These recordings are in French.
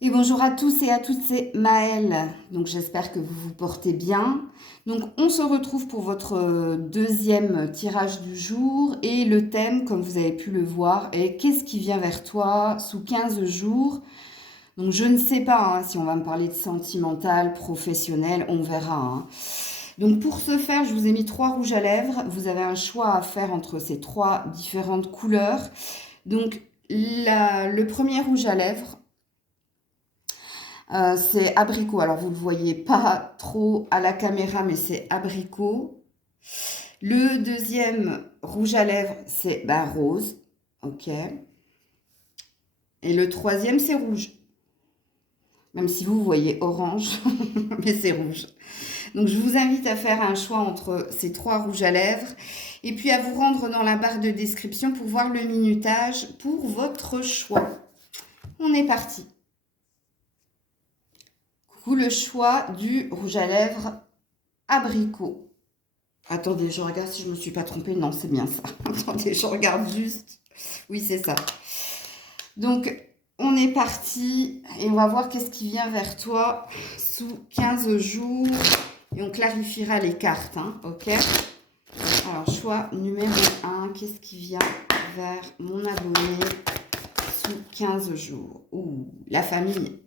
Et bonjour à tous et à toutes, c'est Maëlle. Donc j'espère que vous vous portez bien. Donc on se retrouve pour votre deuxième tirage du jour et le thème, comme vous avez pu le voir, est qu'est-ce qui vient vers toi sous 15 jours. Donc je ne sais pas si on va me parler de sentimental, professionnel, on verra. Donc pour ce faire, je vous ai mis 3 rouges à lèvres. Vous avez un choix à faire entre ces 3 différentes couleurs. Donc le premier rouge à lèvres, c'est abricot. Alors, vous ne le voyez pas trop à la caméra, mais c'est abricot. Le deuxième rouge à lèvres, c'est rose. OK. Et le troisième, c'est rouge. Même si vous voyez orange, mais c'est rouge. Donc, je vous invite à faire un choix entre ces 3 rouges à lèvres et puis à vous rendre dans la barre de description pour voir le minutage pour votre choix. On est parti. Coucou, le choix du rouge à lèvres abricot. Attendez, je regarde si je me suis pas trompée. Non, c'est bien ça. Attendez, je regarde juste. Oui, c'est ça. Donc, on est parti et on va voir qu'est-ce qui vient vers toi sous 15 jours. Et on clarifiera les cartes, ok? Alors, choix numéro 1. Qu'est-ce qui vient vers mon abonné sous 15 jours? Ouh, la famille.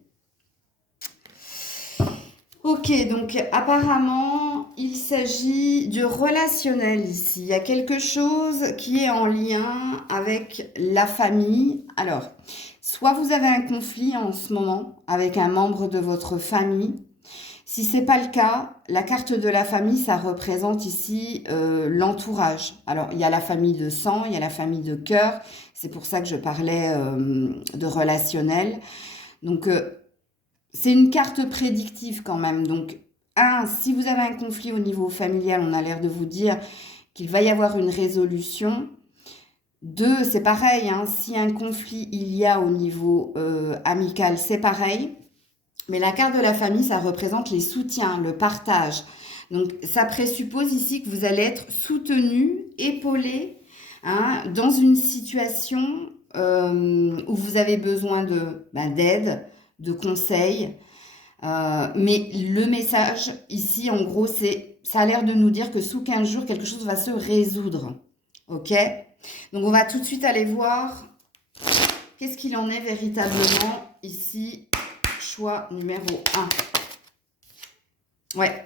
Ok, donc apparemment, il s'agit du relationnel ici. Il y a quelque chose qui est en lien avec la famille. Alors, soit vous avez un conflit en ce moment avec un membre de votre famille. Si c'est pas le cas, la carte de la famille, ça représente ici l'entourage. Alors, il y a la famille de sang, il y a la famille de cœur. C'est pour ça que je parlais de relationnel. Donc, c'est une carte prédictive quand même. Donc, si vous avez un conflit au niveau familial, on a l'air de vous dire qu'il va y avoir une résolution. 2, c'est pareil, si un conflit il y a au niveau amical, c'est pareil. Mais la carte de la famille, ça représente les soutiens, le partage. Donc, ça présuppose ici que vous allez être soutenu, épaulé, dans une situation où vous avez besoin d'aide, de conseils. Mais le message ici, en gros, ça a l'air de nous dire que sous 15 jours, quelque chose va se résoudre. OK? Donc, on va tout de suite aller voir qu'est-ce qu'il en est véritablement ici. Choix numéro 1. Ouais.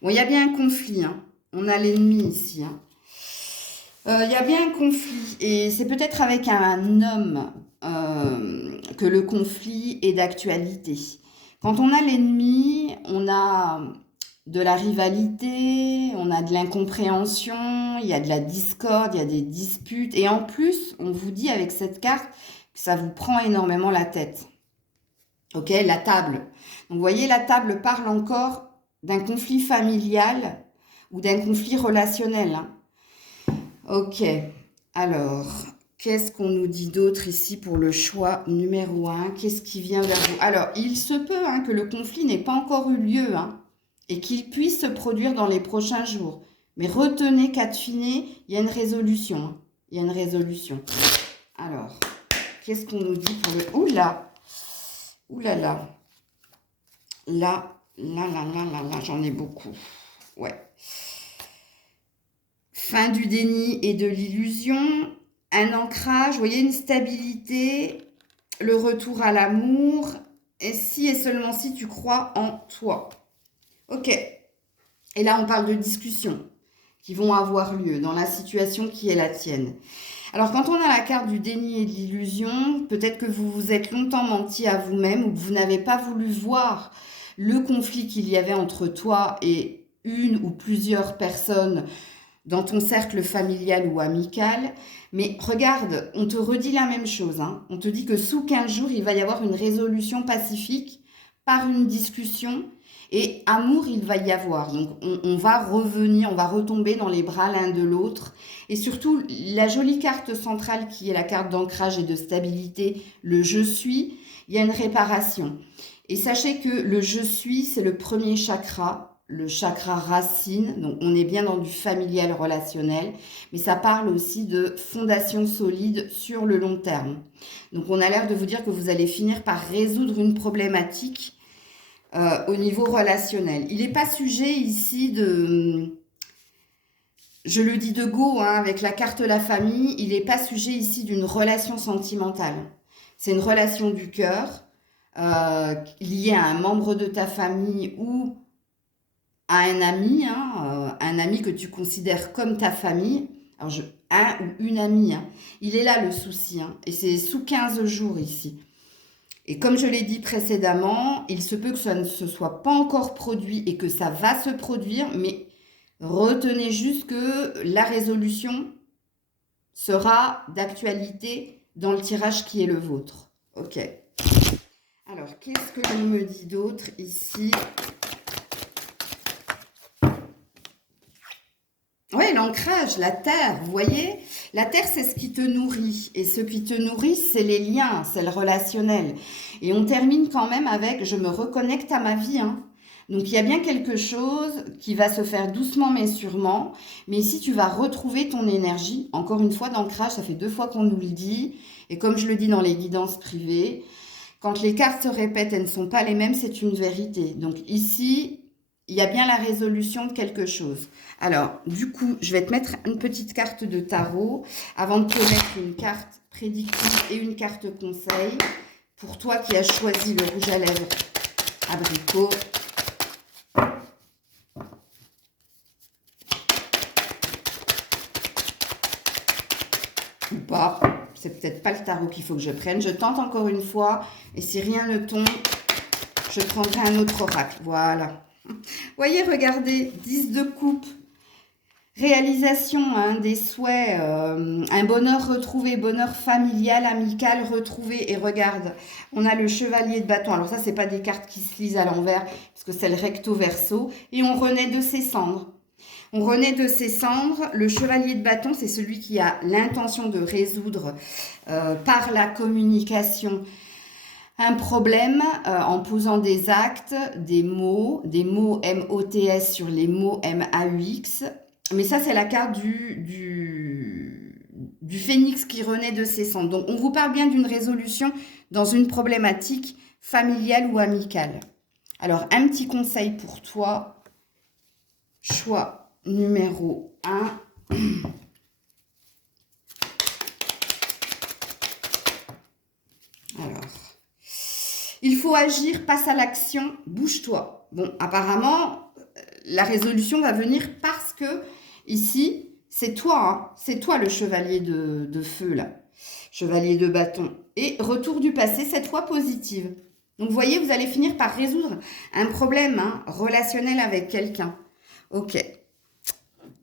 Bon, il y a bien un conflit. On a l'ennemi ici. Il y a bien un conflit. Et c'est peut-être avec un homme que le conflit est d'actualité. Quand on a l'ennemi, on a de la rivalité, on a de l'incompréhension, il y a de la discorde, il y a des disputes. Et en plus, on vous dit avec cette carte que ça vous prend énormément la tête. Ok, la table. Donc, vous voyez, la table parle encore d'un conflit familial ou d'un conflit relationnel. Ok, alors, qu'est-ce qu'on nous dit d'autre ici pour le choix numéro 1? Qu'est-ce qui vient vers vous? Alors, il se peut que le conflit n'ait pas encore eu lieu et qu'il puisse se produire dans les prochains jours. Mais retenez qu'à fine, il y a une résolution. Il y a une résolution. Alors, qu'est-ce qu'on nous dit pour le... Oula! Oulala! Là, j'en ai beaucoup. Ouais. Fin du déni et de l'illusion, un ancrage, vous voyez, une stabilité, le retour à l'amour, et si et seulement si tu crois en toi. Ok. Et là, on parle de discussions qui vont avoir lieu dans la situation qui est la tienne. Alors, quand on a la carte du déni et de l'illusion, peut-être que vous vous êtes longtemps menti à vous-même ou que vous n'avez pas voulu voir le conflit qu'il y avait entre toi et une ou plusieurs personnes dans ton cercle familial ou amical. Mais regarde, on te redit la même chose. On te dit que sous 15 jours, il va y avoir une résolution pacifique par une discussion et amour, il va y avoir. Donc, on va revenir, on va retomber dans les bras l'un de l'autre. Et surtout, la jolie carte centrale qui est la carte d'ancrage et de stabilité, le je suis, il y a une réparation. Et sachez que le je suis, c'est le premier chakra. le chakra racine, donc on est bien dans du familial relationnel, mais ça parle aussi de fondation solide sur le long terme. Donc on a l'air de vous dire que vous allez finir par résoudre une problématique au niveau relationnel. Il n'est pas sujet ici de... Je le dis de go, hein, avec la carte la famille, il n'est pas sujet ici d'une relation sentimentale. C'est une relation du cœur liée à un membre de ta famille ou à un ami que tu considères comme ta famille. Alors un ou une amie, hein. Il est là le souci, hein, et c'est sous 15 jours ici. Et comme je l'ai dit précédemment, il se peut que ça ne se soit pas encore produit et que ça va se produire, mais retenez juste que la résolution sera d'actualité dans le tirage qui est le vôtre. Ok. Alors, qu'est-ce que l'on me dit d'autre ici? Oui, l'ancrage, la terre, vous voyez? La terre, c'est ce qui te nourrit. Et ce qui te nourrit, c'est les liens, c'est le relationnel. Et on termine quand même avec « je me reconnecte à ma vie ». Hein. Donc, il y a bien quelque chose qui va se faire doucement mais sûrement. Mais ici, tu vas retrouver ton énergie. Encore une fois, d'ancrage, ça fait 2 fois qu'on nous le dit. Et comme je le dis dans les guidances privées, quand les cartes se répètent, elles ne sont pas les mêmes, c'est une vérité. Donc ici, il y a bien la résolution de quelque chose. Alors, du coup, je vais te mettre une petite carte de tarot avant de te mettre une carte prédictive et une carte conseil. Pour toi qui as choisi le rouge à lèvres abricot. Ou pas. C'est peut-être pas le tarot qu'il faut que je prenne. Je tente encore une fois. Et si rien ne tombe, je prendrai un autre oracle. Voilà. Voyez, regardez, 10 de coupe, réalisation hein, des souhaits, un bonheur retrouvé, bonheur familial, amical retrouvé. Et regarde, on a le chevalier de bâton. Alors ça, c'est pas des cartes qui se lisent à l'envers, parce que c'est le recto verso. Et on renaît de ses cendres. On renaît de ses cendres. Le chevalier de bâton, c'est celui qui a l'intention de résoudre par la communication un problème en posant des actes, des mots M-O-T-S sur les mots M-A-U-X. Mais ça, c'est la carte du phénix qui renaît de ses cendres. Donc, on vous parle bien d'une résolution dans une problématique familiale ou amicale. Alors, un petit conseil pour toi. Choix numéro 1. Alors... Il faut agir, passe à l'action, bouge-toi. Bon, apparemment, la résolution va venir parce que, ici, c'est toi, hein, c'est toi le chevalier de feu, là. Chevalier de bâton. Et retour du passé, cette fois positive. Donc, vous voyez, vous allez finir par résoudre un problème hein, relationnel avec quelqu'un. Ok.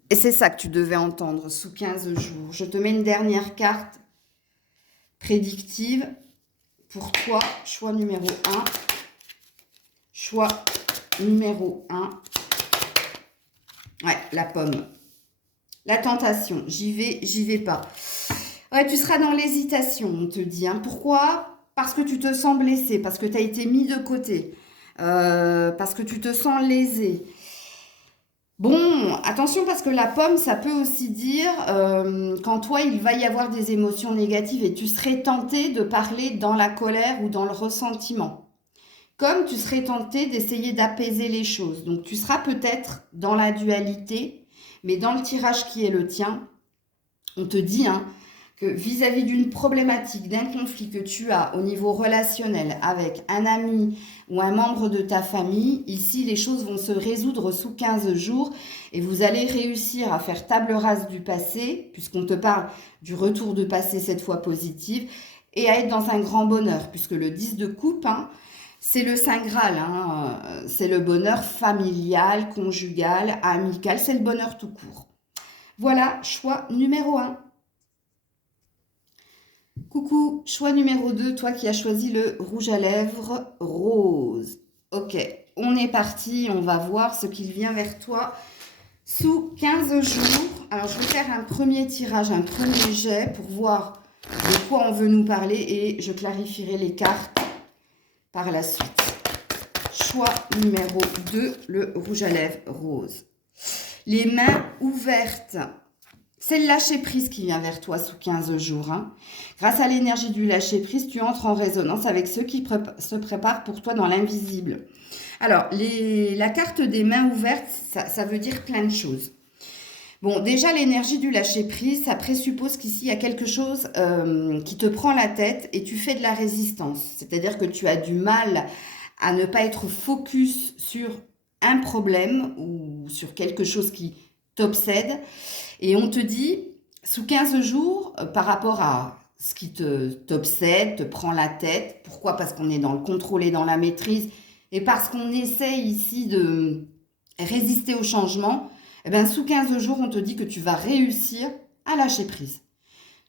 Et c'est ça que tu devais entendre sous 15 jours. Je te mets une dernière carte prédictive. Pour toi, choix numéro 1. Choix numéro 1. Ouais, la pomme. La tentation. J'y vais pas. Ouais, tu seras dans l'hésitation, on te dit. Hein. Pourquoi? Parce que tu te sens blessé, parce que tu as été mis de côté, parce que tu te sens lésé. Bon, attention parce que la pomme, ça peut aussi dire qu'en toi, il va y avoir des émotions négatives et tu serais tenté de parler dans la colère ou dans le ressentiment. Comme tu serais tenté d'essayer d'apaiser les choses. Donc, tu seras peut-être dans la dualité, mais dans le tirage qui est le tien, on te dit hein, que vis-à-vis d'une problématique, d'un conflit que tu as au niveau relationnel avec un ami ou un membre de ta famille, ici les choses vont se résoudre sous 15 jours et vous allez réussir à faire table rase du passé, puisqu'on te parle du retour de passé cette fois positive, et à être dans un grand bonheur, puisque le 10 de coupe, hein, c'est le Saint Graal, hein, c'est le bonheur familial, conjugal, amical, c'est le bonheur tout court. Voilà, choix numéro 1. Coucou, choix numéro 2, toi qui as choisi le rouge à lèvres rose. Ok, on est parti, on va voir ce qu'il vient vers toi sous 15 jours. Alors, je vais faire un premier tirage, un premier jet pour voir de quoi on veut nous parler et je clarifierai les cartes par la suite. Choix numéro 2, le rouge à lèvres rose. Les mains ouvertes. C'est le lâcher-prise qui vient vers toi sous 15 jours. Hein. Grâce à l'énergie du lâcher-prise, tu entres en résonance avec ceux qui se préparent pour toi dans l'invisible. Alors, la carte des mains ouvertes, ça veut dire plein de choses. Bon, déjà, l'énergie du lâcher-prise, ça présuppose qu'ici, il y a quelque chose qui te prend la tête et tu fais de la résistance. C'est-à-dire que tu as du mal à ne pas être focus sur un problème ou sur quelque chose qui t'obsède. Et on te dit, sous 15 jours, par rapport à ce qui t'obsède, te prend la tête, pourquoi? Parce qu'on est dans le contrôle et dans la maîtrise, et parce qu'on essaye ici de résister au changement, eh bien, sous 15 jours, on te dit que tu vas réussir à lâcher prise.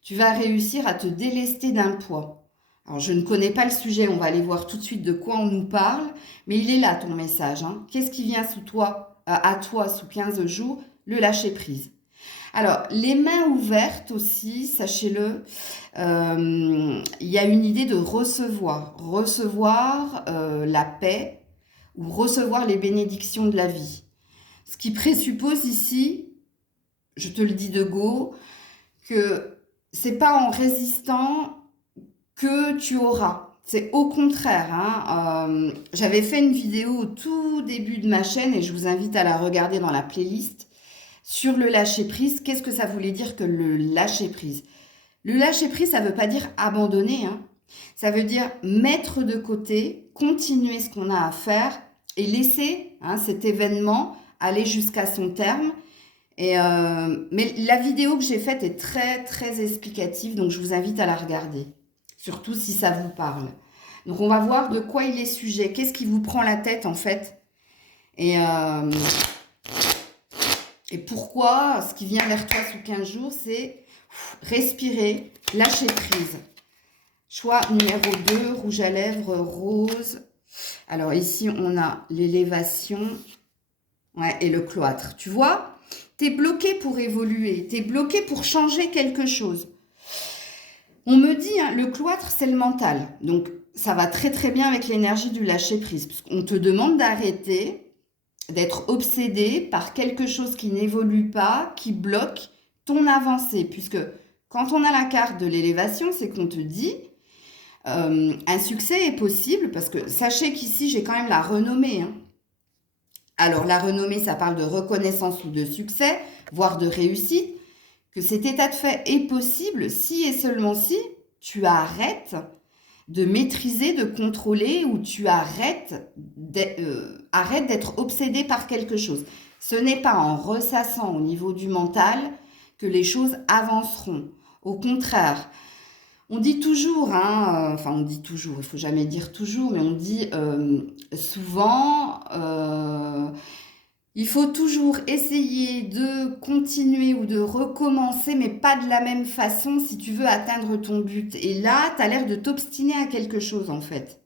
Tu vas réussir à te délester d'un poids. Alors, je ne connais pas le sujet, on va aller voir tout de suite de quoi on nous parle, mais il est là ton message. Hein. Qu'est-ce qui vient à toi sous 15 jours? Le lâcher prise. Alors, les mains ouvertes aussi, sachez-le, il y a une idée de recevoir. Recevoir la paix ou recevoir les bénédictions de la vie. Ce qui présuppose ici, je te le dis de go, que c'est pas en résistant que tu auras. C'est au contraire. Hein, j'avais fait une vidéo au tout début de ma chaîne et je vous invite à la regarder dans la playlist. Sur le lâcher-prise, qu'est-ce que ça voulait dire que le lâcher-prise? Le lâcher-prise, ça ne veut pas dire abandonner. Hein. Ça veut dire mettre de côté, continuer ce qu'on a à faire et laisser cet événement aller jusqu'à son terme. Mais la vidéo que j'ai faite est très, très explicative, donc je vous invite à la regarder. Surtout si ça vous parle. Donc, on va voir de quoi il est sujet. Qu'est-ce qui vous prend la tête, en fait? Et pourquoi ce qui vient vers toi sous 15 jours, c'est respirer, lâcher prise. Choix numéro 2, rouge à lèvres, rose. Alors ici, on a l'élévation et le cloître. Tu vois, tu es bloqué pour évoluer, tu es bloqué pour changer quelque chose. On me dit, le cloître, c'est le mental. Donc, ça va très très bien avec l'énergie du lâcher prise. On te demande d'arrêter d'être obsédé par quelque chose qui n'évolue pas, qui bloque ton avancée. Puisque quand on a la carte de l'élévation, c'est qu'on te dit un succès est possible, parce que sachez qu'ici, j'ai quand même la renommée. Hein. Alors, la renommée, ça parle de reconnaissance ou de succès, voire de réussite, que cet état de fait est possible si et seulement si tu arrêtes de maîtriser, de contrôler, ou tu arrêtes d'être obsédé par quelque chose. Ce n'est pas en ressassant au niveau du mental que les choses avanceront. Au contraire, on dit toujours, on dit toujours, il ne faut jamais dire toujours, mais on dit souvent, il faut toujours essayer de continuer ou de recommencer, mais pas de la même façon si tu veux atteindre ton but. Et là, tu as l'air de t'obstiner à quelque chose, en fait.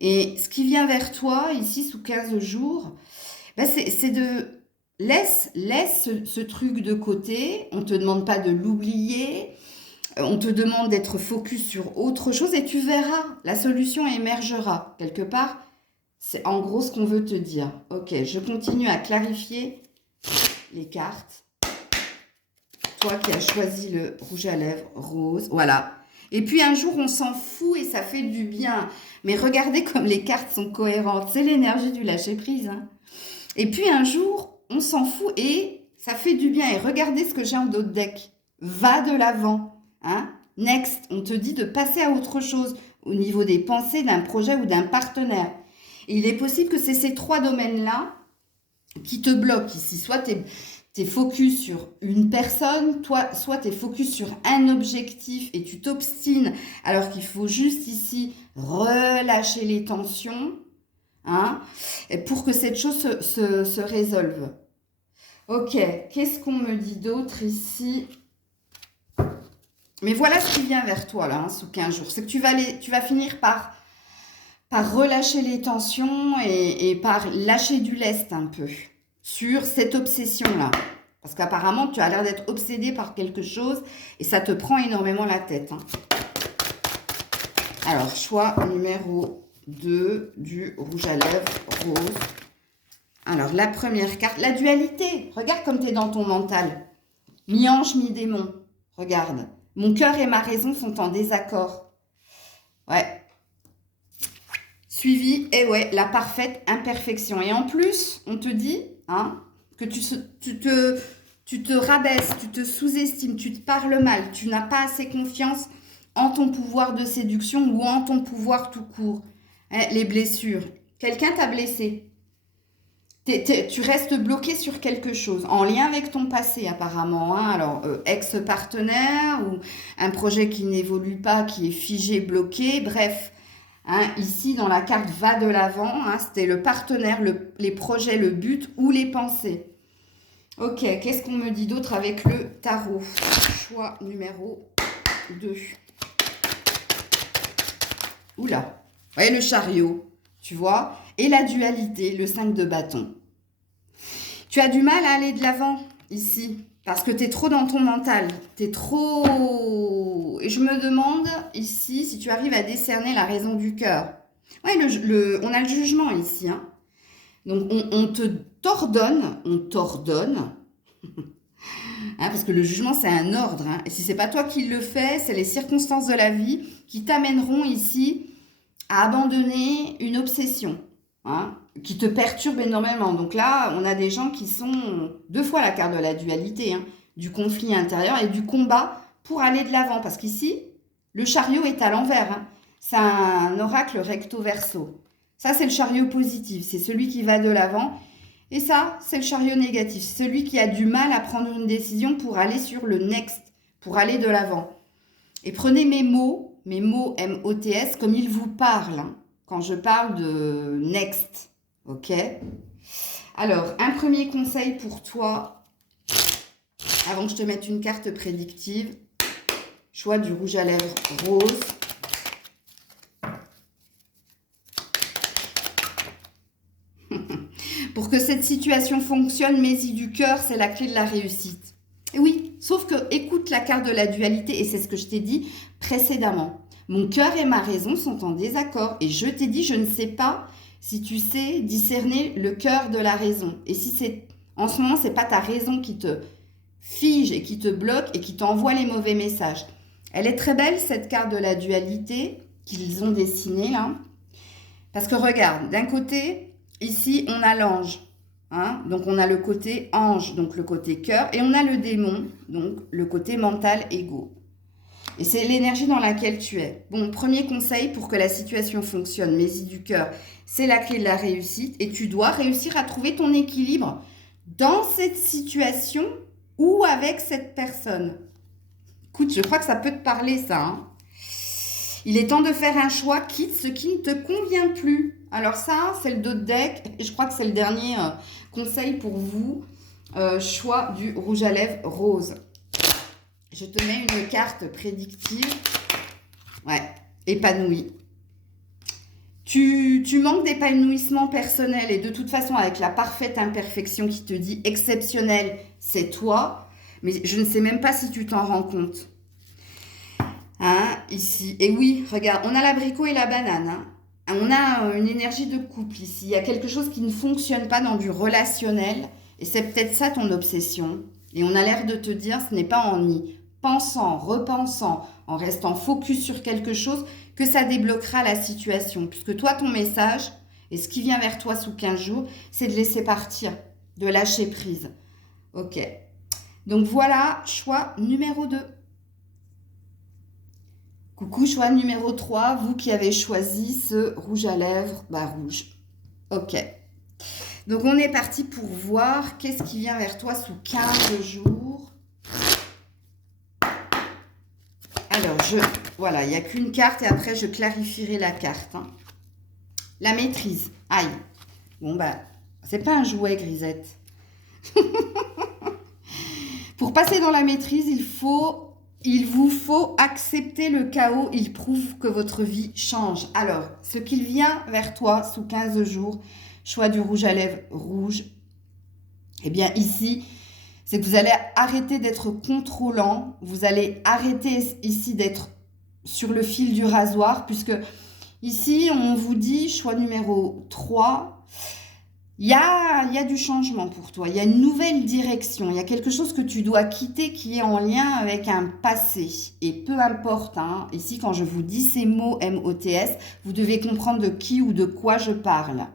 Et ce qui vient vers toi, ici, sous 15 jours, c'est de... Laisse ce truc de côté. On ne te demande pas de l'oublier. On te demande d'être focus sur autre chose et tu verras, la solution émergera quelque part. C'est en gros ce qu'on veut te dire. Ok, je continue à clarifier les cartes. Toi qui as choisi le rouge à lèvres rose, voilà. Et puis un jour, on s'en fout et ça fait du bien. Mais regardez comme les cartes sont cohérentes. C'est l'énergie du lâcher-prise. Hein. Et puis un jour, on s'en fout et ça fait du bien. Et regardez ce que j'ai en dos de deck. Va de l'avant. Hein. Next, on te dit de passer à autre chose au niveau des pensées d'un projet ou d'un partenaire. Et il est possible que c'est ces trois domaines-là qui te bloquent ici. Soit tu es focus sur une personne, soit tu es focus sur un objectif et tu t'obstines alors qu'il faut juste ici relâcher les tensions pour que cette chose se résolve. Ok, qu'est-ce qu'on me dit d'autre ici? Mais voilà ce qui vient vers toi là, sous 15 jours. C'est que tu vas finir par relâcher les tensions et par lâcher du lest un peu sur cette obsession-là. Parce qu'apparemment, tu as l'air d'être obsédé par quelque chose et ça te prend énormément la tête. Hein. Alors, choix numéro 2 du rouge à lèvres rose. Alors, la première carte, la dualité. Regarde comme tu es dans ton mental. Mi-ange, mi-démon. Regarde. Mon cœur et ma raison sont en désaccord. Ouais. Suivi, et ouais, la parfaite imperfection. Et en plus, on te dit hein, que tu te rabaisses, tu te sous-estimes, tu te parles mal, tu n'as pas assez confiance en ton pouvoir de séduction ou en ton pouvoir tout court. Hein, les blessures. Quelqu'un t'a blessé. Tu restes bloqué sur quelque chose, en lien avec ton passé apparemment. Hein. Alors, ex-partenaire ou un projet qui n'évolue pas, qui est figé, bloqué, bref. Hein, ici, dans la carte va de l'avant, hein, c'était le partenaire, les projets, le but ou les pensées. Ok, qu'est-ce qu'on me dit d'autre avec le tarot? Choix numéro 2. Oula, vous voyez le chariot, tu vois? Et la dualité, le 5 de bâton. Tu as du mal à aller de l'avant ici, parce que tu es trop dans ton mental. Tu es trop... Et je me demande ici si tu arrives à décerner la raison du cœur. Oui, on a le jugement ici. Hein. Donc, on t'ordonne, hein, parce que le jugement, c'est un ordre. Hein, et si ce n'est pas toi qui le fais, c'est les circonstances de la vie qui t'amèneront ici à abandonner une obsession. Hein, qui te perturbe énormément. Donc là, on a des gens qui sont 2 fois la carte de la dualité, hein, du conflit intérieur et du combat pour aller de l'avant. Parce qu'ici, le chariot est à l'envers. Hein. C'est un oracle recto verso. Ça, c'est le chariot positif. C'est celui qui va de l'avant. Et ça, c'est le chariot négatif. C'est celui qui a du mal à prendre une décision pour aller sur le next, pour aller de l'avant. Et prenez mes mots M-O-T-S, comme ils vous parlent. Hein. Quand je parle de next, ok? Alors, un premier conseil pour toi, avant que je te mette une carte prédictive, choix du rouge à lèvres rose. Pour que cette situation fonctionne, mets-y du cœur, c'est la clé de la réussite. Et oui, sauf que écoute la carte de la dualité, et c'est ce que je t'ai dit précédemment. Mon cœur et ma raison sont en désaccord. Et je t'ai dit, je ne sais pas si tu sais discerner le cœur de la raison. Et si c'est en ce moment, ce n'est pas ta raison qui te fige et qui te bloque et qui t'envoie les mauvais messages. Elle est très belle, cette carte de la dualité qu'ils ont dessinée là. Parce que regarde, d'un côté, ici, on a l'ange. Hein, donc, on a le côté ange, donc le côté cœur. Et on a le démon, donc le côté mental, égo. Et c'est l'énergie dans laquelle tu es. Bon, premier conseil pour que la situation fonctionne, mets-y du cœur, c'est la clé de la réussite. Et tu dois réussir à trouver ton équilibre dans cette situation ou avec cette personne. Écoute, je crois que ça peut te parler, ça. Hein. Il est temps de faire un choix, quitte ce qui ne te convient plus. Alors ça, c'est le dos de deck. Et je crois que c'est le dernier conseil pour vous. Choix du rouge à lèvres rose. Je te mets une carte prédictive. Ouais, épanouie. Tu manques d'épanouissement personnel et de toute façon, avec la parfaite imperfection qui te dit exceptionnel, c'est toi. Mais je ne sais même pas si tu t'en rends compte. Hein, ici. Et oui, regarde, on a l'abricot et la banane. Hein. On a une énergie de couple ici. Il y a quelque chose qui ne fonctionne pas dans du relationnel. Et c'est peut-être ça ton obsession. Et on a l'air de te dire, ce n'est pas en y pensant, repensant, en restant focus sur quelque chose, que ça débloquera la situation. Puisque toi, ton message, et ce qui vient vers toi sous 15 jours, c'est de laisser partir, de lâcher prise. Ok. Donc voilà, choix numéro 2. Coucou, choix numéro 3, vous qui avez choisi ce rouge à lèvres, rouge. Ok. Donc on est parti pour voir qu'est-ce qui vient vers toi sous 15 jours. Alors, voilà, il n'y a qu'une carte et après je clarifierai la carte. Hein. La maîtrise. Aïe. Bon, c'est pas un jouet, Grisette. Pour passer dans la maîtrise, il vous faut accepter le chaos. Il prouve que votre vie change. Alors, ce qu'il vient vers toi sous 15 jours, choix du rouge à lèvres rouge, eh bien ici, c'est que vous allez arrêter d'être contrôlant. Vous allez arrêter ici d'être sur le fil du rasoir puisque Ici, on vous dit, choix numéro 3, il y a du changement pour toi, il y a une nouvelle direction, il y a quelque chose que tu dois quitter qui est en lien avec un passé. Et peu importe, hein, ici quand je vous dis ces mots MOTS, vous devez comprendre de qui ou de quoi je parle.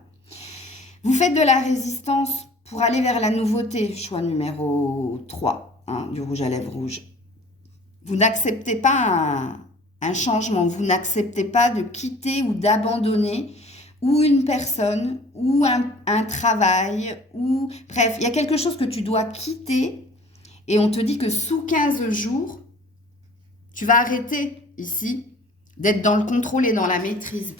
Vous faites de la résistance pour aller vers la nouveauté, choix numéro 3, hein, du rouge à lèvres rouge. Vous n'acceptez pas un changement, vous n'acceptez pas de quitter ou d'abandonner ou une personne, ou un travail, ou bref, il y a quelque chose que tu dois quitter et on te dit que sous 15 jours, tu vas arrêter ici d'être dans le contrôle et dans la maîtrise.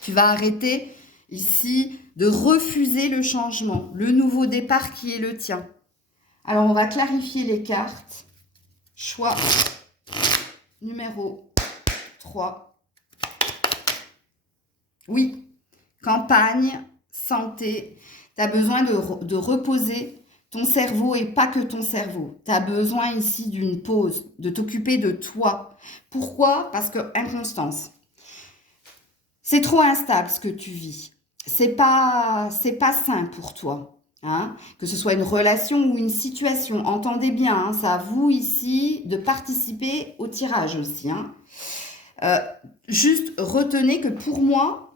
Tu vas arrêter ici de refuser le changement, le nouveau départ qui est le tien. Alors on va clarifier les cartes. Choix numéro 3. Oui, campagne, santé, tu as besoin de reposer ton cerveau et pas que ton cerveau. Tu as besoin ici d'une pause, de t'occuper de toi. Pourquoi? Parce que inconstance. C'est trop instable ce que tu vis. C'est pas sain pour toi. Hein? Que ce soit une relation ou une situation. Entendez bien, hein, c'est à vous ici de participer au tirage aussi. Hein? Juste retenez que pour moi,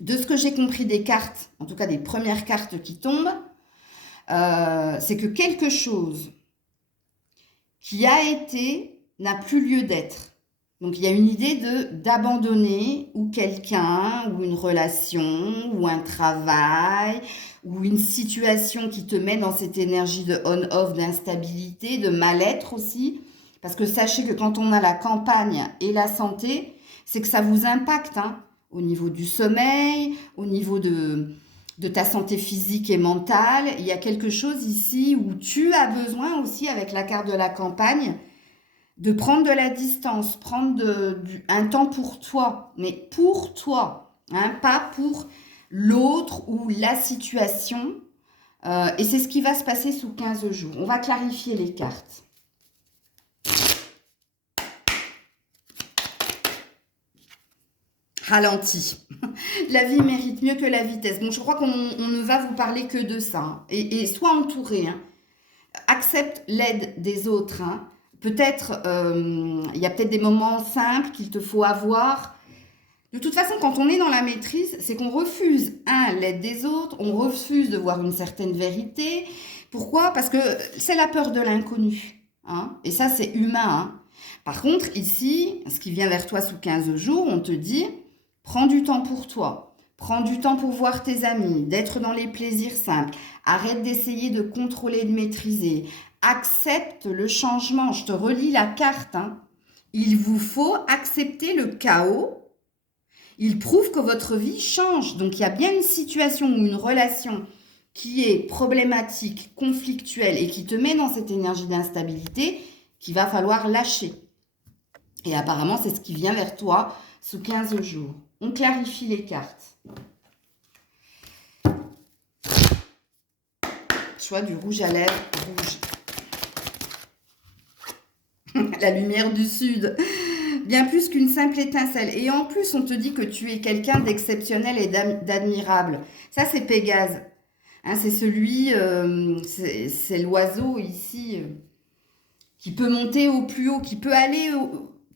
de ce que j'ai compris des cartes, en tout cas des premières cartes qui tombent, c'est que quelque chose qui a été n'a plus lieu d'être. Donc il y a une idée d'abandonner ou quelqu'un, ou une relation, ou un travail, ou une situation qui te met dans cette énergie de on-off, d'instabilité, de mal-être aussi. Parce que sachez que quand on a la campagne et la santé, c'est que ça vous impacte, hein, au niveau du sommeil, au niveau de ta santé physique et mentale. Il y a quelque chose ici où tu as besoin aussi, avec la carte de la campagne, de prendre de la distance, prendre un temps pour toi, mais pour toi, hein, pas pour l'autre ou la situation. Et c'est ce qui va se passer sous 15 jours. On va clarifier les cartes. Ralenti. La vie mérite mieux que la vitesse. Bon, je crois qu'on ne va vous parler que de ça. Hein. Et sois entouré. Hein. Accepte l'aide des autres. Hein. Peut-être, il y a peut-être des moments simples qu'il te faut avoir. De toute façon, quand on est dans la maîtrise, c'est qu'on refuse, l'aide des autres, on refuse de voir une certaine vérité. Pourquoi? Parce que c'est la peur de l'inconnu. Hein. Et ça, c'est humain. Hein. Par contre, ici, ce qui vient vers toi sous 15 jours, on te dit, prends du temps pour toi. Prends du temps pour voir tes amis, d'être dans les plaisirs simples. Arrête d'essayer de contrôler, de maîtriser. Accepte le changement. Je te relis la carte. Hein. Il vous faut accepter le chaos. Il prouve que votre vie change. Donc, il y a bien une situation ou une relation qui est problématique, conflictuelle et qui te met dans cette énergie d'instabilité qu'il va falloir lâcher. Et apparemment, c'est ce qui vient vers toi sous 15 jours. On clarifie les cartes. Choix du rouge à lèvres rouge. La lumière du sud. Bien plus qu'une simple étincelle. Et en plus, on te dit que tu es quelqu'un d'exceptionnel et d'admirable. Ça, c'est Pégase. Hein, c'est celui, c'est l'oiseau ici qui peut monter au plus haut, qui peut aller...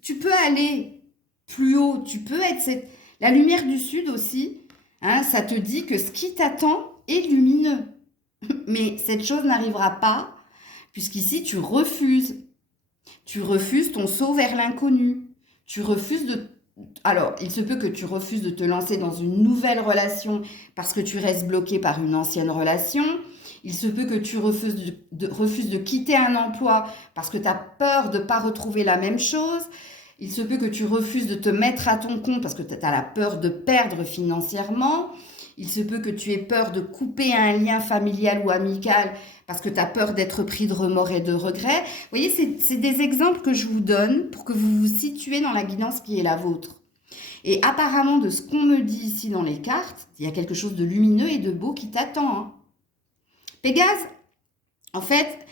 tu peux aller plus haut, tu peux être... La lumière du sud aussi, hein, ça te dit que ce qui t'attend est lumineux. Mais cette chose n'arrivera pas, puisqu'ici, tu refuses. Tu refuses ton saut vers l'inconnu. Tu refuses de... Alors, il se peut que tu refuses de te lancer dans une nouvelle relation parce que tu restes bloqué par une ancienne relation. Il se peut que tu refuses de quitter un emploi parce que tu as peur de ne pas retrouver la même chose. Il se peut que tu refuses de te mettre à ton compte parce que tu as la peur de perdre financièrement. Il se peut que tu aies peur de couper un lien familial ou amical parce que tu as peur d'être pris de remords et de regrets. Vous voyez, c'est des exemples que je vous donne pour que vous vous situez dans la guidance qui est la vôtre. Et apparemment, de ce qu'on me dit ici dans les cartes, il y a quelque chose de lumineux et de beau qui t'attend. Hein. Pégase, en fait,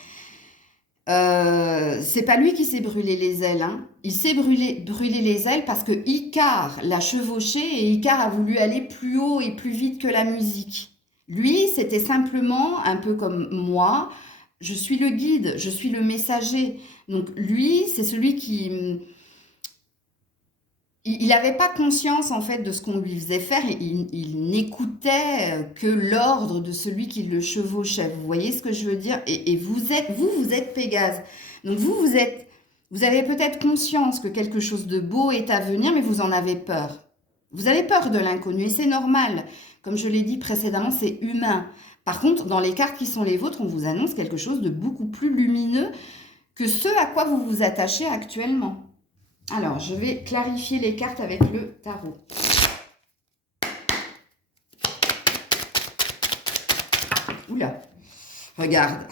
C'est pas lui qui s'est brûlé les ailes, hein. Il s'est brûlé les ailes parce que Icare l'a chevauché et Icare a voulu aller plus haut et plus vite que la musique. Lui, c'était simplement un peu comme moi. Je suis le guide, je suis le messager. Donc lui, c'est celui qui, il n'avait pas conscience en fait de ce qu'on lui faisait faire et il n'écoutait que l'ordre de celui qui le chevauchait. Vous voyez ce que je veux dire? Et vous êtes Pégase. Donc vous avez peut-être conscience que quelque chose de beau est à venir, mais vous en avez peur. Vous avez peur de l'inconnu et c'est normal. Comme je l'ai dit précédemment, c'est humain. Par contre, dans les cartes qui sont les vôtres, on vous annonce quelque chose de beaucoup plus lumineux que ce à quoi vous vous attachez actuellement. Alors, je vais clarifier les cartes avec le tarot. Oula, regarde,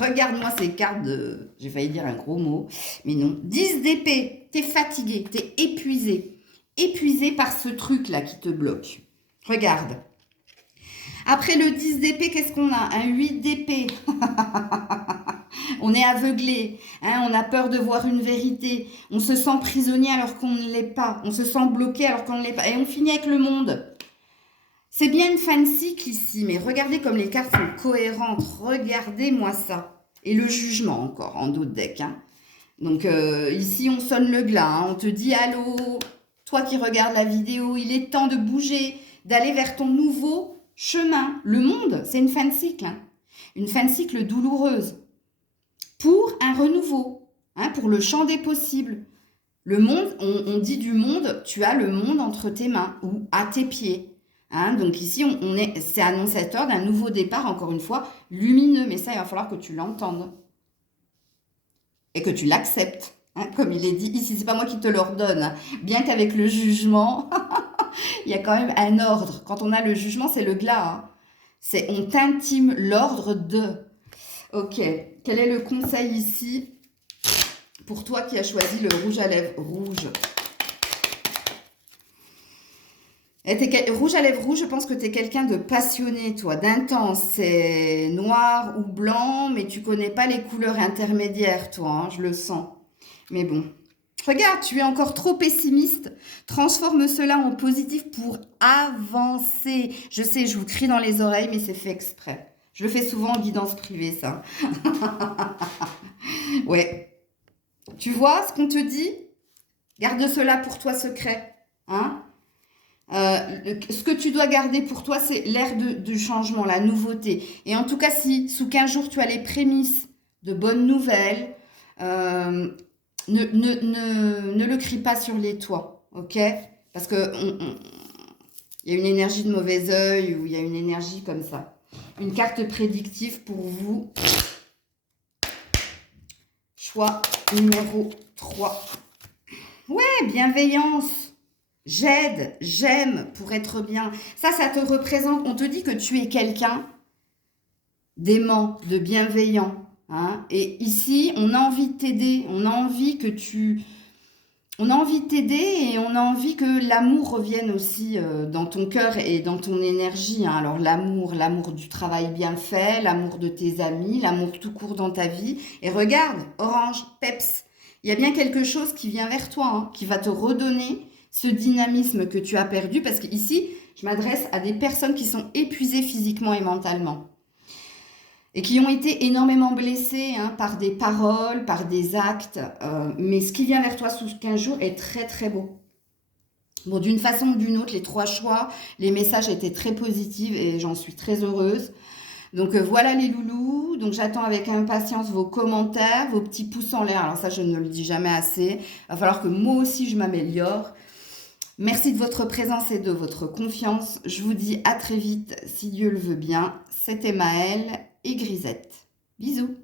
regarde-moi ces cartes de... J'ai failli dire un gros mot, mais non. 10 d'épée, t'es fatigué, t'es épuisé. Épuisé par ce truc-là qui te bloque. Regarde. Après le 10 d'épée, qu'est-ce qu'on a? Un 8 d'épée. On est aveuglé, hein, on a peur de voir une vérité, on se sent prisonnier alors qu'on ne l'est pas, on se sent bloqué alors qu'on ne l'est pas, et on finit avec le monde. C'est bien une fin de cycle ici, mais regardez comme les cartes sont cohérentes, regardez-moi ça. Et le jugement encore, en dos de deck. Hein. Donc ici, on sonne le glas, hein, on te dit « Allô, toi qui regardes la vidéo, il est temps de bouger, d'aller vers ton nouveau chemin. » Le monde, c'est une fin de cycle, hein. Une fin de cycle douloureuse. Pour un renouveau, hein, pour le champ des possibles. Le monde, on dit du monde, tu as le monde entre tes mains ou à tes pieds. Hein, donc ici, c'est annonciateur d'un nouveau départ, encore une fois, lumineux. Mais ça, il va falloir que tu l'entendes et que tu l'acceptes. Hein, comme il est dit ici, c'est pas moi qui te l'ordonne. Hein. Bien qu'avec le jugement, il y a quand même un ordre. Quand on a le jugement, c'est le glas. Hein. On t'intime l'ordre de... Ok, quel est le conseil ici pour toi qui as choisi le rouge à lèvres rouge? Rouge à lèvres rouge, je pense que tu es quelqu'un de passionné, toi, d'intense. C'est noir ou blanc, mais tu connais pas les couleurs intermédiaires, toi, hein, je le sens. Mais bon, regarde, tu es encore trop pessimiste. Transforme cela en positif pour avancer. Je sais, je vous crie dans les oreilles, mais c'est fait exprès. Je le fais souvent en guidance privée, ça. Ouais. Tu vois ce qu'on te dit? Garde cela pour toi secret. Hein? Ce que tu dois garder pour toi, c'est l'air du changement, la nouveauté. Et en tout cas, si sous 15 jours, tu as les prémices de bonnes nouvelles, ne le crie pas sur les toits, ok? Parce que il y a une énergie de mauvais œil ou il y a une énergie comme ça. Une carte prédictive pour vous. Choix numéro 3. Ouais, bienveillance. J'aide, j'aime pour être bien. Ça te représente. On te dit que tu es quelqu'un d'aimant, de bienveillant. Hein? Et ici, on a envie de t'aider. On a envie que tu... On a envie de t'aider et on a envie que l'amour revienne aussi dans ton cœur et dans ton énergie. Hein. Alors l'amour du travail bien fait, l'amour de tes amis, l'amour tout court dans ta vie. Et regarde, orange, peps, il y a bien quelque chose qui vient vers toi, hein, qui va te redonner ce dynamisme que tu as perdu. Parce qu'ici, je m'adresse à des personnes qui sont épuisées physiquement et mentalement. Et qui ont été énormément blessés hein, par des paroles, par des actes. Mais ce qui vient vers toi sous 15 jours est très très beau. Bon, d'une façon ou d'une autre, les 3 choix, les messages étaient très positifs et j'en suis très heureuse. Donc voilà les loulous. Donc j'attends avec impatience vos commentaires, vos petits pouces en l'air. Alors ça, je ne le dis jamais assez. Il va falloir que moi aussi je m'améliore. Merci de votre présence et de votre confiance. Je vous dis à très vite, si Dieu le veut bien. C'était Maëlle et Grisette. Bisous.